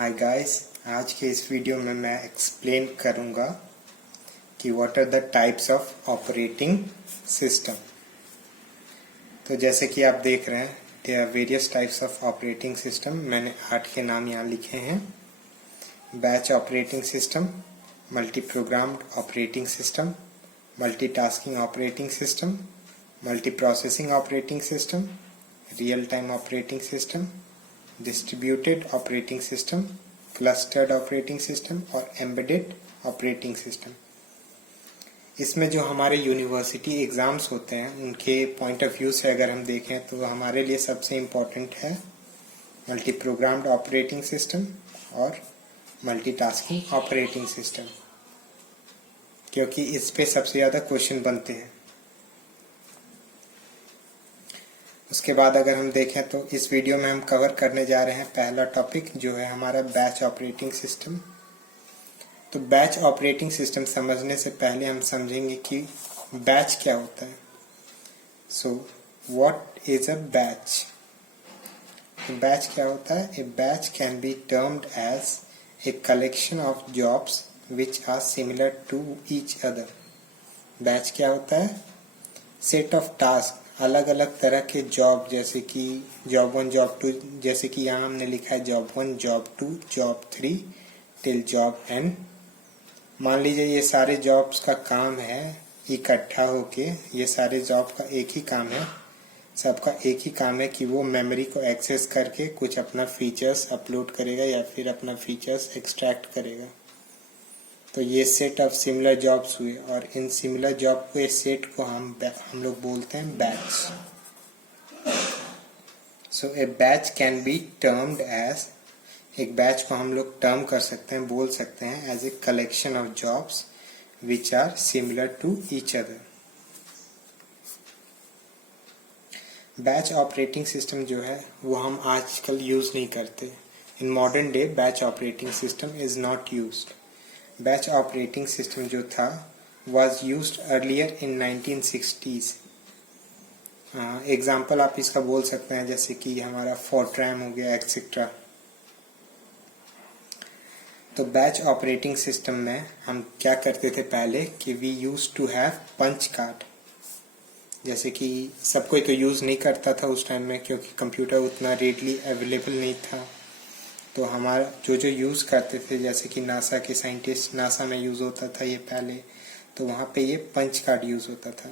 Hi guys, आज के इस वीडियो में मैं एक्सप्लेन करूंगा कि what are the types of operating system. तो जैसे कि आप देख रहे हैं, there are various types of operating system. मैंने 8 के नाम यहाँ लिखे हैं। Batch operating system, multi programmed operating system, multitasking operating system, multi processing operating system, real time operating system, distributed operating system, clustered operating system और embedded operating system. इसमें जो हमारे यूनिवर्सिटी एग्जाम्स होते हैं उनके पॉइंट ऑफ व्यू से अगर हम देखें तो हमारे लिए सबसे इम्पोर्टेंट है मल्टी प्रोग्राम्ड ऑपरेटिंग सिस्टम और मल्टीटास्किंग ऑपरेटिंग सिस्टम, क्योंकि इस पे सबसे ज़्यादा क्वेश्चन बनते हैं। उसके बाद अगर हम देखें तो इस वीडियो में हम कवर करने जा रहे हैं पहला टॉपिक जो है हमारा बैच ऑपरेटिंग सिस्टम। तो बैच ऑपरेटिंग सिस्टम समझने से पहले हम समझेंगे कि बैच क्या होता है। So what is a batch? Batch क्या होता है? A batch can be termed as a collection of jobs which are similar to each other. Batch क्या होता है? सेट ऑफ टास्क, अलग अलग तरह के जॉब, जैसे कि जॉब 1 जॉब 2, जैसे कि यहाँ हमने लिखा है job 1 job 2 job 3 till job n। मान लीजिए ये सारे जॉब्स का काम है इकट्ठा होके, ये सारे जॉब का एक ही काम है, सबका एक ही काम है कि वो मेमोरी को एक्सेस करके कुछ अपना फीचर्स अपलोड करेगा या फिर अपना फीचर्स एक्सट्रैक्ट करेगा। तो ये सेट ऑफ सिमिलर जॉब्स हुए और इन सिमिलर जॉब के सेट को हम लोग बोलते हैं batch. So a batch can be termed as, एक बैच को हम लोग टर्म कर सकते हैं, बोल सकते हैं as a collection of jobs which are similar to each other. Batch operating system जो है वो हम आजकल यूज नहीं करते। In modern day batch operating system is not used. Batch operating system जो था was used earlier in 1960s। Example आप इसका बोल सकते हैं जैसे कि हमारा फोर्ट्रान हो गया एक्सेट्रा। तो बैच ऑपरेटिंग सिस्टम में हम क्या करते थे पहले कि we use to have punch card. जैसे कि सब कोई तो यूज़ नहीं करता था उस टाइम में, क्योंकि कंप्यूटर उतना रेडली अवेलेबल नहीं था। तो हमारा जो यूज़ करते थे, जैसे कि नासा के साइंटिस्ट, नासा में यूज़ होता था ये पहले, तो वहाँ पे ये पंच कार्ड यूज़ होता था।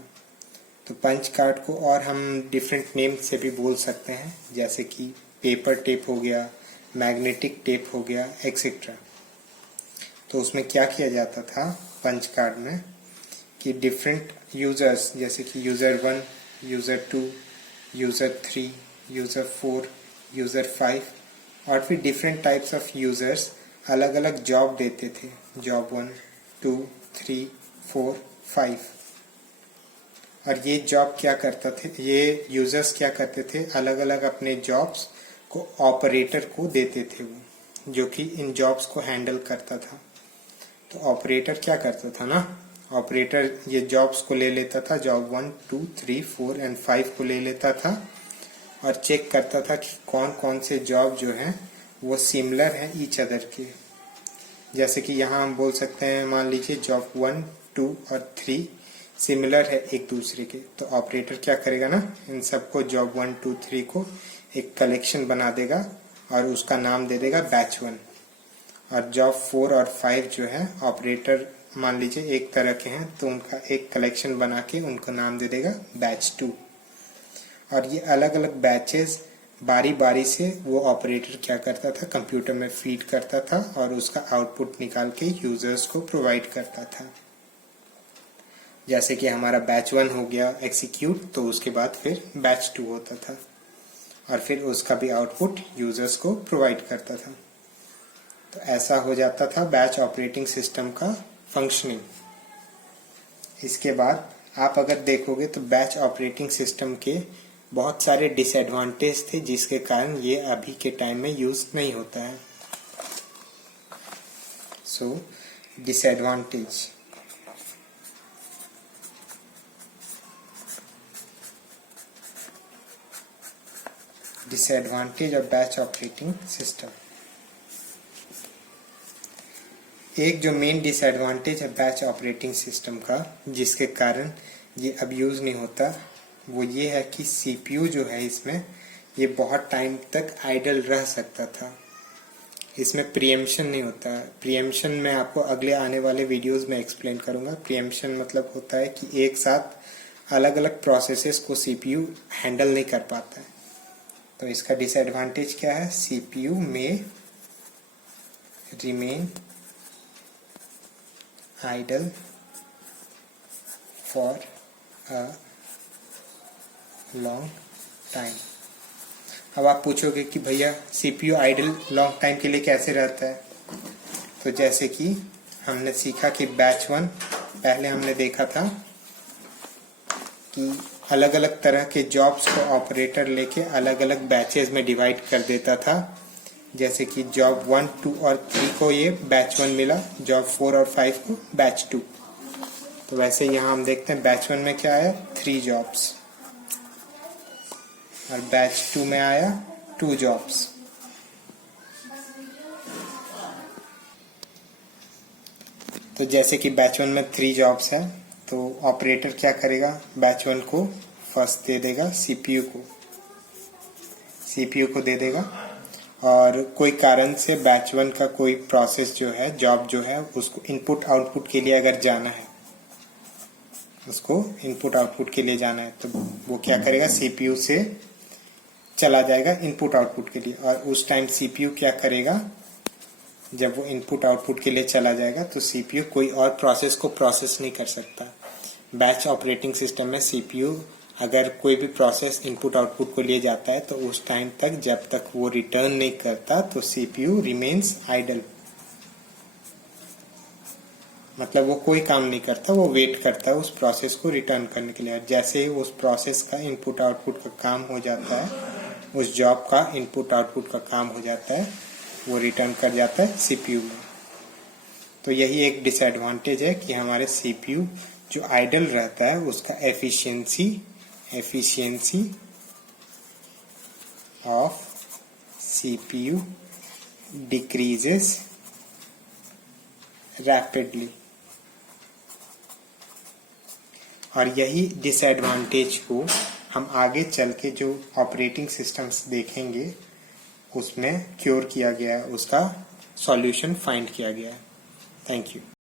तो पंच कार्ड को और हम डिफरेंट नेम से भी बोल सकते हैं, जैसे कि पेपर टेप हो गया, मैग्नेटिक टेप हो गया, एक्सेट्रा। तो उसमें क्या किया जाता था पंच कार्ड में कि डिफरेंट यूज़र्स, जैसे कि user 1, user 2, user 3, user 4, user 5 और फिर डिफरेंट टाइप्स ऑफ यूज़र्स अलग अलग जॉब देते थे। जॉब 1, 2, 3, 4, 5। और ये जॉब क्या करता थे, ये यूज़र्स क्या करते थे, अलग अलग अपने जॉब्स को ऑपरेटर को देते थे वो, जो कि इन जॉब्स को हैंडल करता था। तो ऑपरेटर क्या करता था ना, ऑपरेटर ये जॉब्स को ले लेता था, जॉब 1, 2, 3, 4 एंड 5 को ले लेता था और चेक करता था कि कौन कौन से जॉब जो हैं वो सिमिलर हैं ईच अदर के। जैसे कि यहाँ हम बोल सकते हैं, मान लीजिए जॉब 1, 2 और 3 सिमिलर है एक दूसरे के, तो ऑपरेटर क्या करेगा ना, इन सबको जॉब 1, 2, 3 को एक कलेक्शन बना देगा और उसका नाम दे देगा बैच 1। और जॉब 4 और 5 जो है ऑपरेटर मान लीजिए एक तरह के हैं, तो उनका एक कलेक्शन बना के उनको नाम दे देगा बैच 2। और ये अलग अलग बैचेस बारी बारी से वो ऑपरेटर क्या करता था, कंप्यूटर में फीड करता था और उसका आउटपुट निकाल के यूजर्स को प्रोवाइड करता था। जैसे कि हमारा बैच 1 हो गया एग्जीक्यूट, तो उसके बाद फिर बैच 2 होता था और फिर उसका भी आउटपुट यूजर्स को प्रोवाइड करता था। तो ऐसा हो जाता था बैच ऑपरेटिंग सिस्टम का फंक्शनिंग। इसके बाद आप अगर देखोगे तो बैच ऑपरेटिंग सिस्टम के बहुत सारे डिसएडवांटेज थे, जिसके कारण ये अभी के टाइम में यूज नहीं होता है। So disadvantage, disadvantage of batch operating system. एक जो मेन डिसएडवांटेज है बैच ऑपरेटिंग सिस्टम का, जिसके कारण ये अब यूज़ नहीं होता, वो ये है कि सीपीयू जो है इसमें ये बहुत टाइम तक आइडल रह सकता था। इसमें प्रीएम्पशन नहीं होता। प्रीएम्पशन मैं आपको अगले आने वाले वीडियोस में एक्सप्लेन करूंगा। प्रीएम्पशन मतलब होता है कि एक साथ अलग अलग प्रोसेसेस को सीपीयू हैंडल नहीं कर पाता है। तो इसका डिसएडवांटेज क्या है? सीपीयू में remain idle for a long time. अब आप पूछोगे कि भैया सीपीयू आइडल लॉन्ग टाइम के लिए कैसे रहता है? तो जैसे कि हमने सीखा कि बैच 1 पहले हमने देखा था कि अलग अलग तरह के जॉब्स को ऑपरेटर लेके अलग अलग बैचेस में डिवाइड कर देता था। जैसे कि जॉब 1, 2 और 3 को ये बैच 1 मिला, जॉब 4 और 5 को बैच 2। तो वैसे यहाँ हम देखते हैं बैच 1 में क्या आया? 3 जॉब्स, और बैच 2 में आया 2 जॉब्स। तो जैसे कि बैच 1 में 3 जॉब्स है, तो ऑपरेटर क्या करेगा? बैच 1 को फर्स्ट दे देगा, सीपीयू को दे देगा, और कोई कारण से बैच 1 का कोई प्रोसेस जो है, जॉब जो है, उसको इनपुट आउटपुट के लिए अगर जाना है, उसको इनपुट आउटपुट के लिए जाना है, तो वो क्या करेगा? सीपीयू से चला जाएगा इनपुट आउटपुट के लिए। और उस टाइम सीपीयू क्या करेगा? जब वो इनपुट आउटपुट के लिए चला जाएगा तो सीपीयू कोई और प्रोसेस को प्रोसेस नहीं कर सकता। बैच ऑपरेटिंग सिस्टम में सीपीयू अगर कोई भी प्रोसेस इनपुट आउटपुट को लिए जाता है तो उस टाइम तक, जब तक वो रिटर्न नहीं करता, तो सीपीयू रिमेन्स आइडल। मतलब वो कोई काम नहीं करता, वो वेट करता है उस प्रोसेस को रिटर्न करने के लिए। जैसे ही उस प्रोसेस का इनपुट आउटपुट का काम हो जाता है, उस जॉब का इनपुट आउटपुट का काम हो जाता है, वो रिटर्न कर जाता है सीपीयू में। तो यही एक डिसएडवांटेज है कि हमारे सीपीयू जो आइडल रहता है उसका efficiency of CPU decreases rapidly. और यही डिसएडवांटेज को हम आगे चल के जो ऑपरेटिंग सिस्टम्स देखेंगे उसमें क्योर किया गया है, उसका सॉल्यूशन फाइंड किया गया है। Thank you.